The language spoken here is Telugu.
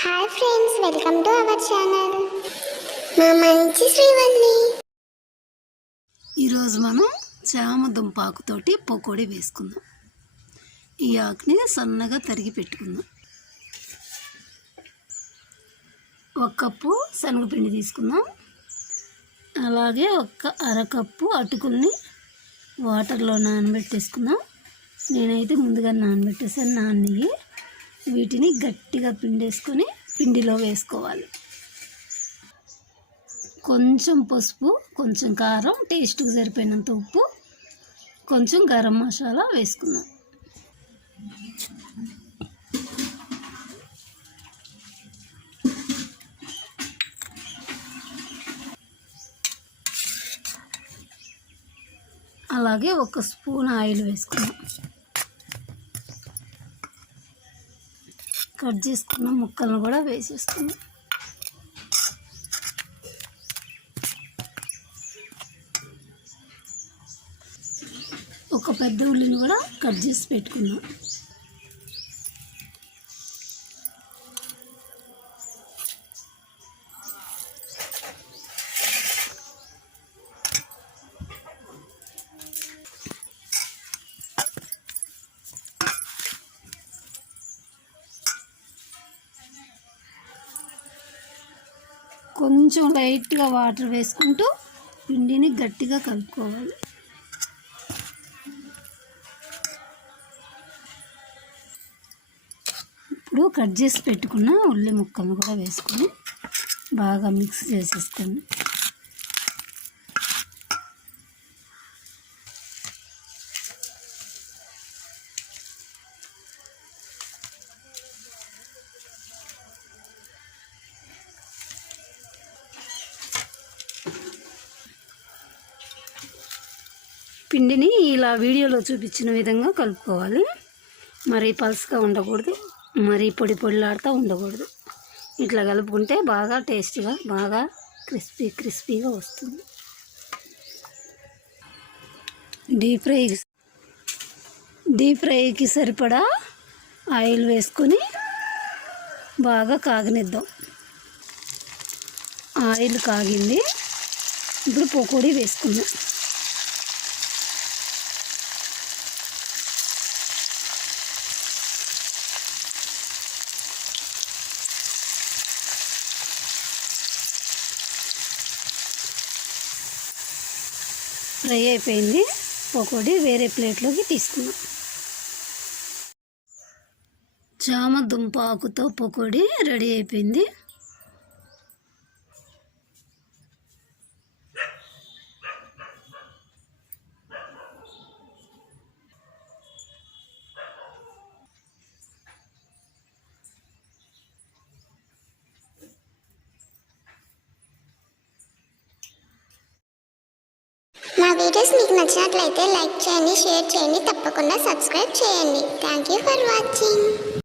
Hi friends, welcome to our channel. మా మంచి శ్రీవల్లి. ఈరోజు మనం చామదుంప ఆకుతోటి పకోడీ వేసుకుందాం. ఈ ఆకుని సన్నగా తరిగి పెట్టుకుందాం. 1 కప్పు శనగపిండి తీసుకుందాం. అలాగే 1 అరకప్పు అటుకుల్ని వాటర్లో నానబెట్టేసుకుందాం. నేనైతే ముందుగా నానబెట్టేసాను. నానయ్యి వీటిని గట్టిగా పిండేసుకొని పిండిలో వేసుకోవాలి. కొంచెం పసుపు, కొంచెం కారం, టేస్ట్కి సరిపోయినంత ఉప్పు, కొంచెం గరం మసాలా వేసుకుందాం. అలాగే 1 స్పూన్ ఆయిల్ వేసుకుందాం. కట్ చేసుకున్న ముక్కలను కూడా వేసేసుకుందాం. ఒక పెద్ద ఉల్లిని కూడా కట్ చేసి పెట్టుకుందాం. కొంచెం లైట్గా వాటర్ వేసుకుంటూ పిండిని గట్టిగా కలుపుకోవాలి. ఇప్పుడు కట్ చేసి పెట్టుకున్న ఉల్లి ముక్కలను కూడా వేసుకొని బాగా మిక్స్ చేసేసుకోండి. పిండిని ఇలా వీడియోలో చూపించిన విధంగా కలుపుకోవాలి. మరీ పల్స్గా ఉండకూడదు, మరీ పొడి పొడిలాడుతూ ఉండకూడదు. ఇట్లా కలుపుకుంటే బాగా టేస్టీగా, బాగా క్రిస్పీగా వస్తుంది. డీప్ ఫ్రైకి సరిపడా ఆయిల్ వేసుకొని బాగా కాగనిద్దాం. ఆయిల్ కాగింది. ఇప్పుడు పకోడీ వేసుకుందాం. ఫ్రై అయిపోయింది. పకోడీ వేరే ప్లేట్లోకి తీసుకుందాం. చామదుంప ఆకుతో పకోడీ రెడీ అయిపోయింది. మా వీడియోస్ మీకు నచ్చినట్లయితే లైక్ చేయండి, షేర్ చేయండి, తప్పకుండా సబ్స్క్రైబ్ చేయండి. Thank you for watching.